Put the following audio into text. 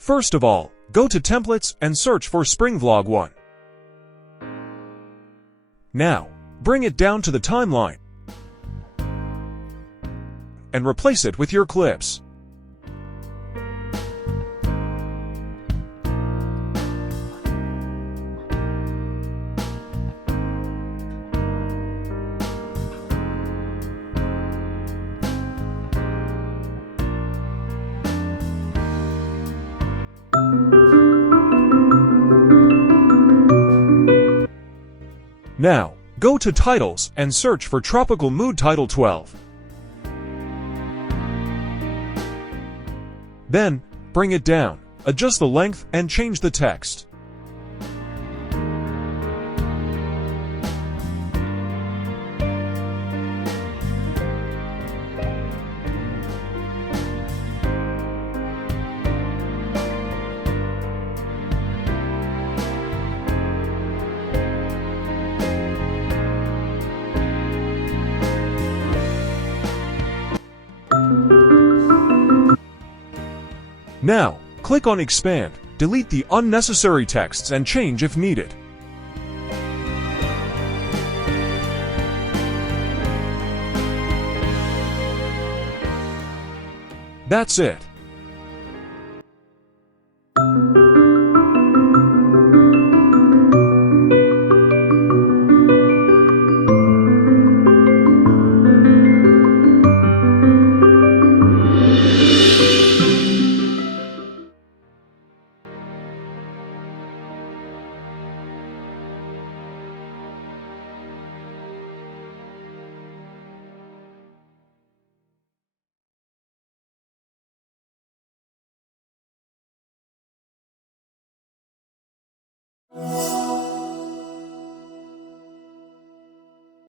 First of all, go to Templates and search for Spring Vlog 1. Now, bring it down to the timeline and replace it with your clips. Now, go to Titles and search for Tropical Mood Title 12. Then, bring it down, adjust the length, and change the text. Now, click on Expand, delete the unnecessary texts and change if needed. That's it.